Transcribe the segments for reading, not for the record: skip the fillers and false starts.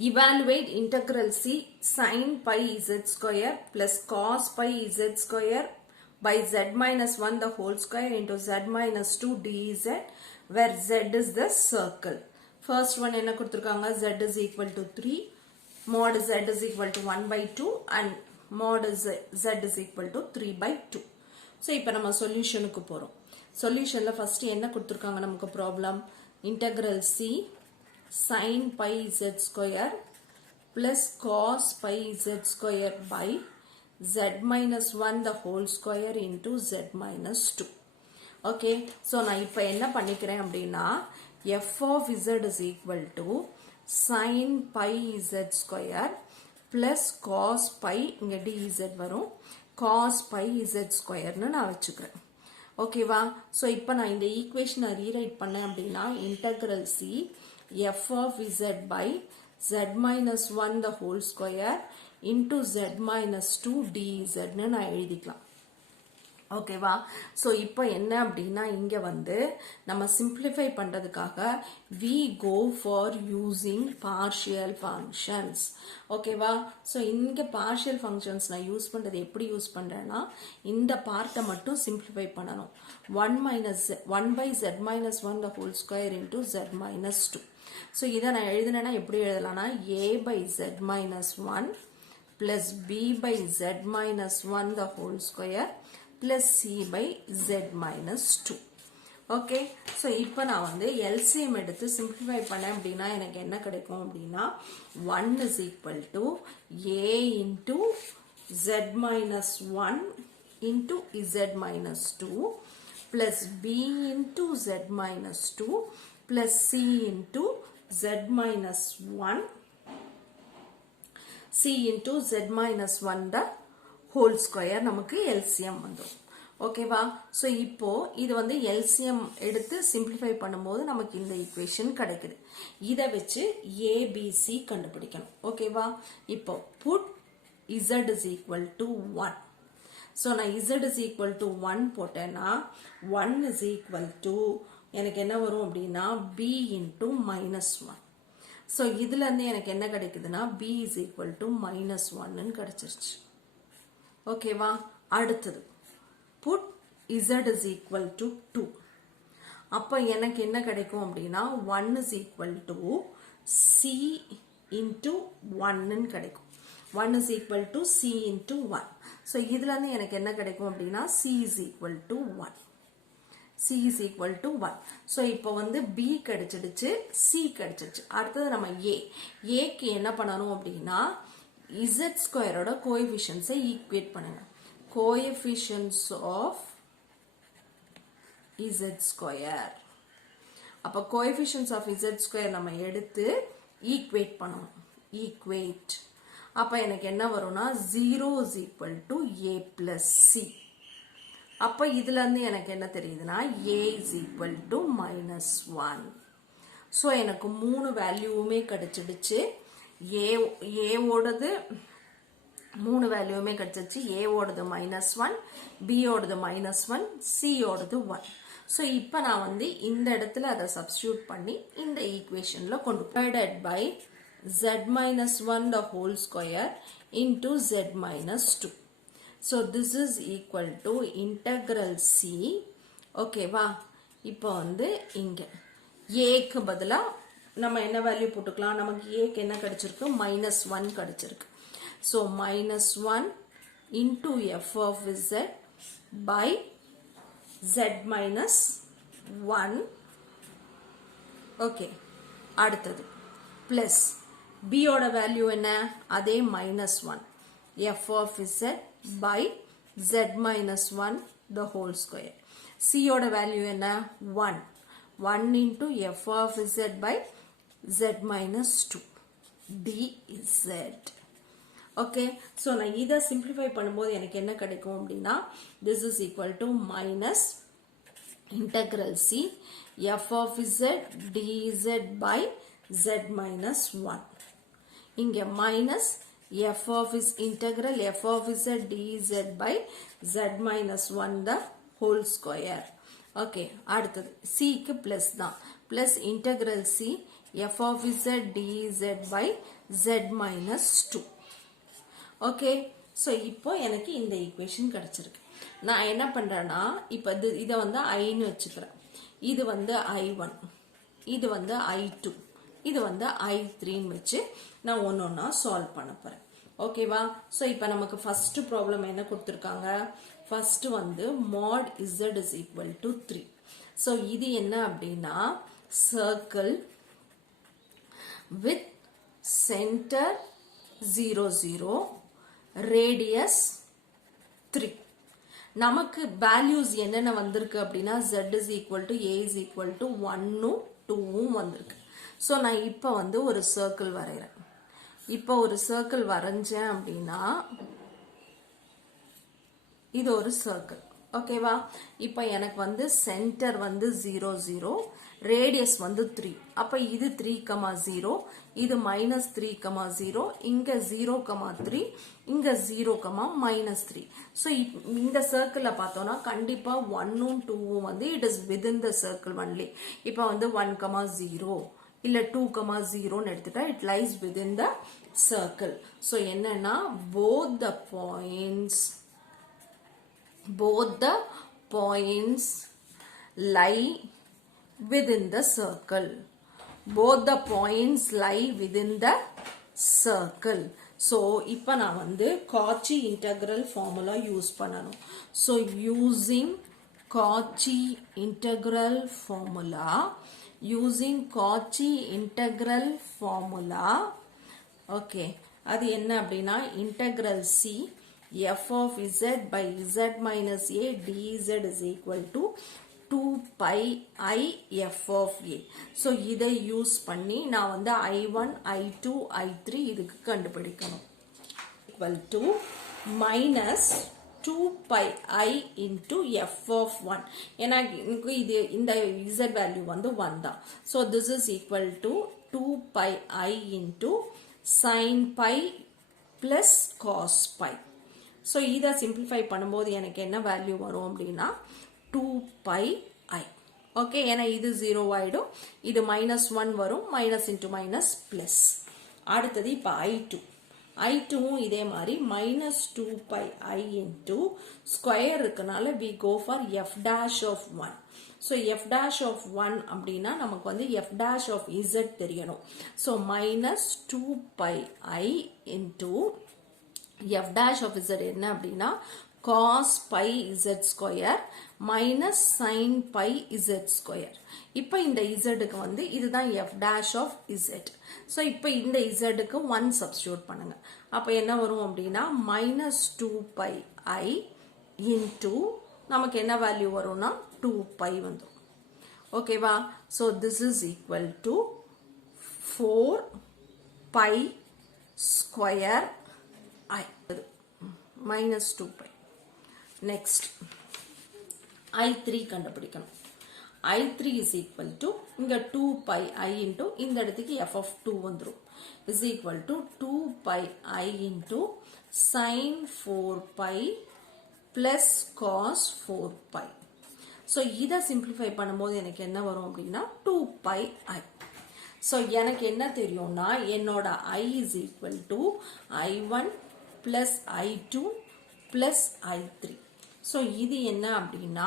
Evaluate integral C sin pi z square plus cos pi z square by z minus 1 the whole square into z minus 2 dz where z is the circle. First one என்ன கொடுத்திருக்காங்க, z is equal to 3, mod z is equal to 1 by 2 and mod z is equal to 3 by 2. So இப்போ நம்ம சொல்யூஷனுக்கு போறோம். சொல்யூஷன்ல first என்ன கொடுத்திருக்காங்க நமக்கு problem, integral C sin pi z square plus cos pi z square by z minus 1 the whole square into z minus 2. Okay, so நான் இப்போ என்ன பண்ணிக்கிறேன் அப்படின்னா f of z is equal to sin pi z square plus cos pi இங்க dz வரும், cos pi z square நான் வச்சுக்கிறேன். ஓகேவா? so இப்போ நான் இந்த ஈக்குவேஷனை ரீரைட் பண்ணேன் அப்படின்னா integral C f of z by z minus 1 the whole square into z minus 2 dz நான் எழுதிக்கலாம். ஓகேவா? so இப்போ என்ன அப்படின்னா இங்க வந்து நம்ம சிம்பிளிஃபை பண்றதுக்காக we go for using partial functions. ஓகேவா? so இங்க partial functions நான் யூஸ் பண்றது எப்படி யூஸ் பண்றேன்னா இந்த பார்ட்டை மட்டும் சிம்பிளிஃபை பண்ணணும். 1 by z minus 1 the whole square into z minus 2. so இதை நான் எழுதினேன்னா எப்படி எழுதலாம்னா a by z minus 1 plus b by z minus 1 the whole square plus c by z minus 2. okay, so இப்போ நான் வந்து LCM எடுத்து simplify பண்ணேன் அப்படின்னா எனக்கு என்ன கிடைக்கும் அப்படின்னா 1 is equal to a into z minus 1 into z minus 2 plus b into z minus 2 plus c into z minus 1 c into z minus 1 the whole square நமக்கு LCM வந்துரும். ஓகேவா? so இப்போ இது வந்து LCM எடுத்து simplify பண்ணும்போது நமக்கு இந்த equation கிடைக்குது. இதை வச்சு ABC கண்டுபிடிக்கணும். ஓகேவா? இப்போ put z is equal to 1. so நான் z is equal to 1 போட்டேன்னா 1 is equal to எனக்கு என்ன வரும் அப்படின்னா b into minus 1. so இதுல இருந்து எனக்கு என்ன கிடைக்குதுன்னா b is equal to minus 1 கிடைச்சிருச்சு. ஓகேவா? அடுத்தது put z is equal to 2. அப்ப எனக்கு என்ன கிடைக்கும் அப்படின்னா 1 is equal to c into 1 கிடைக்கும். 1 is equal to c into 1. so இதுல இருந்து எனக்கு என்ன கிடைக்கும் அப்படின்னா c is equal to 1. c is equal to 1. so இப்போ வந்து b கிடைச்சிடுச்சு, c கிடைச்சிடுச்சு. அடுத்தது நம்ம a க்கு என்ன பண்ணணும் அப்படின்னா z square ஓட coefficients ஈக்குவேட் பண்ணுங்க. coefficients of z square. அப்ப coefficients of z square நம்ம எடுத்து ஈக்குவேட் பண்ணணும். ஈக்குவேட். அப்ப எனக்கு என்ன வரும்னா 0 is equal to a plus c. அப்ப இதுல இருந்து எனக்கு என்ன தெரியுதுன்னா a is equal to minus 1. so எனக்கு மூணு வேல்யூவுமே கிடைச்சிடுச்சு. a ஓடது மூணு வேல்யூவுமே கிடைச்சிச்சு. a ஓடது -1, b ஓடது -1, c ஓடது 1. so இப்போ நான் வந்து இந்த இடத்துல அதை சப்ஸ்டிட்யூட் பண்ணி இந்த ஈக்குவேஷன்ல கொண்டு divided by z minus 1 the whole square into z minus 2. so this is equal to integral c. ஓகேவா? இப்போ வந்து இங்க a க்கு பதிலா நம்ம என்ன வேல்யூ போட்டுக்கலாம், நமக்கு a க்கு என்ன கிடைச்சிருக்கு -1 கிடைச்சிருக்கு. so -1 into f of z by z minus 1. okay, அடுத்தது plus b ஓட வேல்யூ என்ன, அதே -1 f of z by z minus 1 the whole square. c ஓட வேல்யூ என்ன 1 into f of z by z minus 2 dz. okay, so நான் இதை simplify பண்ணும்போது எனக்கு என்ன கிடைக்கும் அப்படின்னா this is equal to minus integral c f of z dz by z minus 1. இங்க minus f of is integral f of z dz by z minus 1 the whole square. okay, அடுத்தது c க்கு plus தான், plus integral c f of z dz by z minus 2. Okay, so இப்போ எனக்கு இந்த equation கிடைச்சிருக்கு. நான் என்ன பண்றேன்னா இப்போ இதை வந்து ஐன்னு வச்சுக்கிறேன். இது வந்து I1, இது வந்து I2, இது வந்து I3ன்னு வச்சு நான் ஒன்னொன்னா சால்வ் பண்ண போறேன். ஓகேவா? ஸோ இப்போ நமக்கு ஃபர்ஸ்ட் ப்ராப்ளம் என்ன கொடுத்துருக்காங்க? ஃபர்ஸ்ட் வந்து mod z is equal to 3. So இது என்ன அப்படின்னா சர்க்கிள் with center 0 0 radius 3. நமக்கு values என்னென்ன வந்திருக்கு அப்படின்னா z is equal to a is equal to 1 2 வந்திருக்கு. ஸோ நான் இப்போ வந்து ஒரு சர்க்கிள் வரைகிறேன். இப்போ ஒரு சர்க்கிள் வரைஞ்சேன் அப்படின்னா இது ஒரு சர்க்கிள். ஓகேவா? இப்போ எனக்கு வந்து சென்டர் வந்து 0 0, ரேடியஸ் வந்து 3. அப்ப இது 3, 0, இது -3, 0, இங்க 0, 3, இங்க 0, -3. ஸோ இந்த சர்க்கிள பார்த்தோம்னா கண்டிப்பா 1 2 வந்து it is within the circle only. இப்போ வந்து 1, 0 இல்ல 2, 0ன்னு எடுத்துட்டா it lies within the circle. So என்னன்னா both the points lie within the circle. Both the points lie within the circle. So இப்போ நான் வந்து Cauchy integral formula யூஸ் பண்ணணும். So using Cauchy integral formula, okay, அது என்ன அப்படின்னா integral C f of z by z minus a dz is equal to 2 pi I f of a. So இதை use பண்ணி நான் வந்து I1, I2, I3 இதுக்கு கண்டுபிடிக்கணும். Equal to minus 2 pi I into f of 1. ஏன்னா இது இந்த z value வந்து 1 தான். So this is equal to 2 pi I into sin pi plus cos pi. So இதை சிம்பிளிஃபை பண்ணும்போது எனக்கு என்ன வேல்யூ வரும் அப்படின்னா 2 pi I. ஓகே, ஏன்னா இது 0 ஆயிடும், இது -1 வரும், மைனஸ் இன்டூ மைனஸ் பிளஸ். அடுத்தது இப்போ I2வும் இதே மாதிரி -2 pi I இன்டூ ஸ்கொயர் இருக்கனால we go for f dash of 1. So f dash of 1 அப்படின்னா நமக்கு வந்து f dash of z தெரியணும். So -2 pi I into f dash of z என்ன அப்படின்னா cos pi z square minus sin pi z square. இப்போ இந்த z க்கு வந்து இதுதான் f dash of z. So இப்போ இந்த z க்கு 1 சப்ஸ்டியூட் பண்ணுங்க. அப்போ என்ன வரும் அப்படின்னா -2 pi I into நமக்கு என்ன வேல்யூ வரும்னா 2 pi வந்துடும். ஓகேவா? So this is equal to 4 pi square I minus 2 pi. Next I3 கண்டுபிடிக்கணும். I3 is equal to இங்க 2 pi I into இந்த இடத்துக்கு f of 2 வந்துரும் is equal to 2 pi I into sin 4 pi plus cos 4 pi. so இதை simplify பண்ணும்போது எனக்கு என்ன வரும் அப்படின்னா 2 pi I. so எனக்கு என்ன தெரியும்னா என்னோட I is equal to I1 plus I2 plus I3. so இது என்ன அப்படின்னா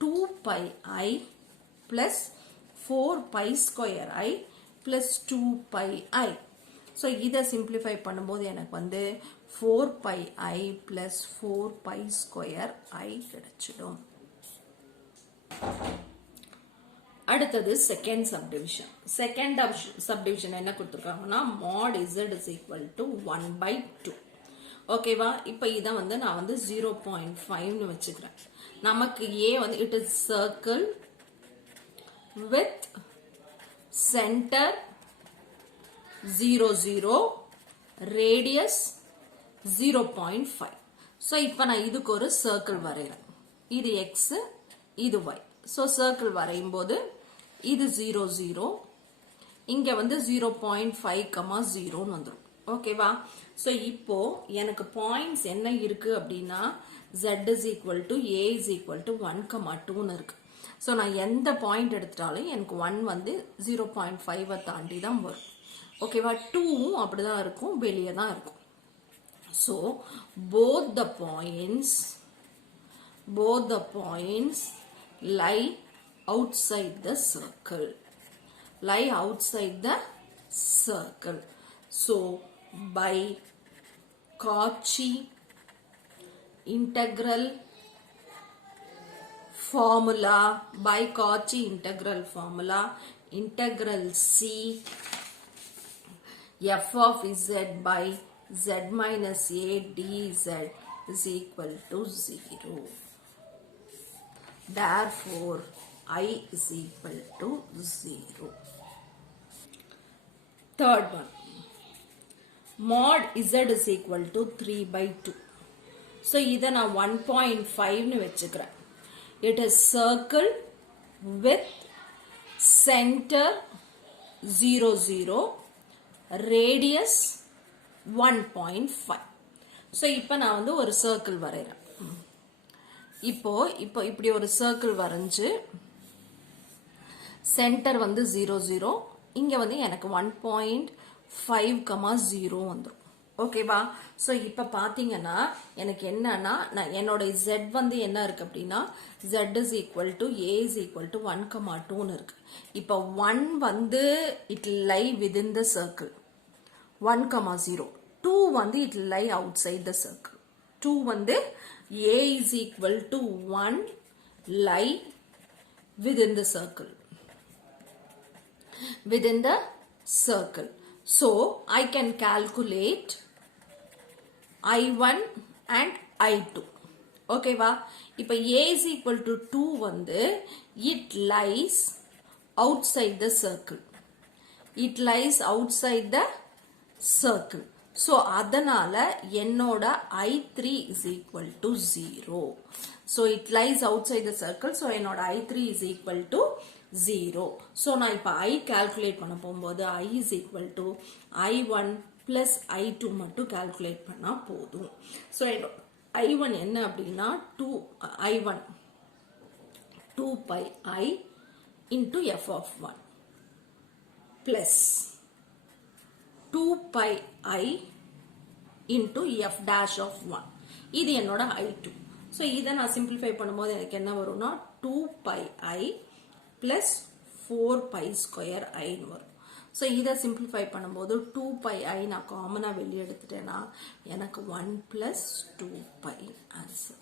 2 pi I plus 4 pi square I plus 2 pi I. so இதை simplify பண்ணும்போது எனக்கு வந்து 4 pi I plus 4 pi square I கிடைச்சிடும். அடுத்தது செகண்ட் சப்டிவிஷன். செகண்ட் சப்டிவிஷன் என்ன கொடுத்துருக்காங்கன்னா mod z is equal to 1 by 2. ஓகேவா? இப்போ இதை வந்து நான் வந்து 0.5ன்னு வச்சுக்கிறேன். நமக்கு A வந்து it is circle with center 0 0 radius 0.5. So இப்போ நான் இதுக்கு ஒரு சர்க்கிள் வரைகிறேன். இது x, இது y. ஸோ சர்க்கிள் வரையும் போது இது 0 0, இங்க வந்து 0.5, 0ன்னு வந்துடும். ஓகேவா? ஸோ இப்போ எனக்கு பாயிண்ட்ஸ் என்ன இருக்கு அப்படின்னா z is equal to a is equal to 1, 2ன்னு இருக்கு. ஸோ நான் எந்த பாயிண்ட் எடுத்துட்டாலும் எனக்கு 1 வந்து 0.5 தாண்டி தான் வரும். ஓகேவா? 2வும் அப்படிதான் இருக்கும், வெளியே தான் இருக்கும். So both the points lie outside the circle. So by Cauchy integral formula, integral C f of z by z minus a dz is equal to 0. Therefore, I is equal to 0. Third one. Mod z is equal to 3 by 2. So, இதை நான் 1.5 வச்சுக்கிறேன். It is circle with center 0, 0, radius 1.5. So, இப்போ நான் வந்து ஒரு circle வரைகிறேன். இப்போ இப்படி ஒரு circle வரைஞ்சு center வந்து 0, 0, இங்க வந்து எனக்கு 1.5, 0 வந்துரும். ஓகேவா? ஸோ இப்போ பார்த்தீங்கன்னா எனக்கு என்னன்னா என்னோட z வந்து என்ன இருக்கு அப்படின்னா z is equal to a is equal to 1, 2ன்னு இருக்கு. இப்போ 1 வந்து it lie within the circle 1, 0. 2 வந்து it lie outside the circle. 2 வந்து a is equal to 1 lie within the circle. So I can calculate I1 and I2. ஓகேவா? இப்போ a is equal to 2 வந்து it lies outside the circle. So அதனால என்னோட I3 is equal to 0. So it lies outside the circle. So என்னோட I3 is equal to 0. So நான் இப்போ I calculate பண்ண போகும்போது I is equal to I1 plus I2 மட்டும் calculate பண்ணா போதும். So I1 என்ன அப்படின்னா I1 2 pi I into f of 1 plus 2 pi I into f dash of 1. இது என்னோட I2. So இதை நான் simplify பண்ணும்போது எனக்கு என்ன வரும்னா 2 pi I plus 4 pi square I வரும். So இதை simplify பண்ணும்போது 2 pi I நான் காமனா வெளியே எடுத்துட்டேன்னா எனக்கு 1 plus 2 pi answer.